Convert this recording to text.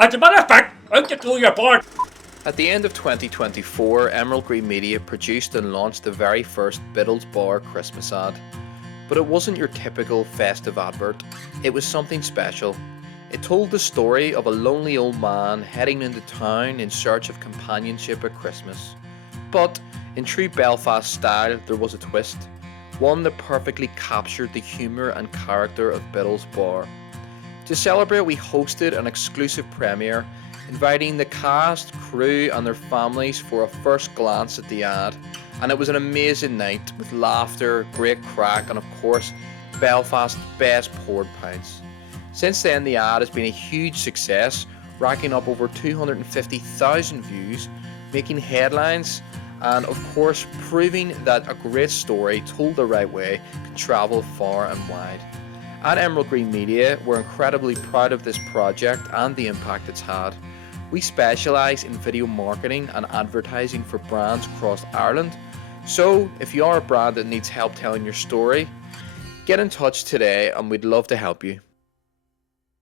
As a matter of fact, I'll get through your board. At the end of 2024, Emerald Green Media produced and launched the very first Bittles Bar Christmas ad. But it wasn't your typical festive advert, it was something special. It told the story of a lonely old man heading into town in search of companionship at Christmas. But in true Belfast style, there was a twist, one that perfectly captured the humour and character of Bittles Bar. To celebrate, we hosted an exclusive premiere, inviting the cast, crew and their families for a first glance at the ad, and it was an amazing night with laughter, great crack and of course Belfast's best poured pints. Since then the ad has been a huge success, racking up over 250,000 views, making headlines and of course proving that a great story told the right way can travel far and wide. At Emerald Green Media, we're incredibly proud of this project and the impact it's had. We specialise in video marketing and advertising for brands across Ireland. So if you are a brand that needs help telling your story, get in touch today and we'd love to help you.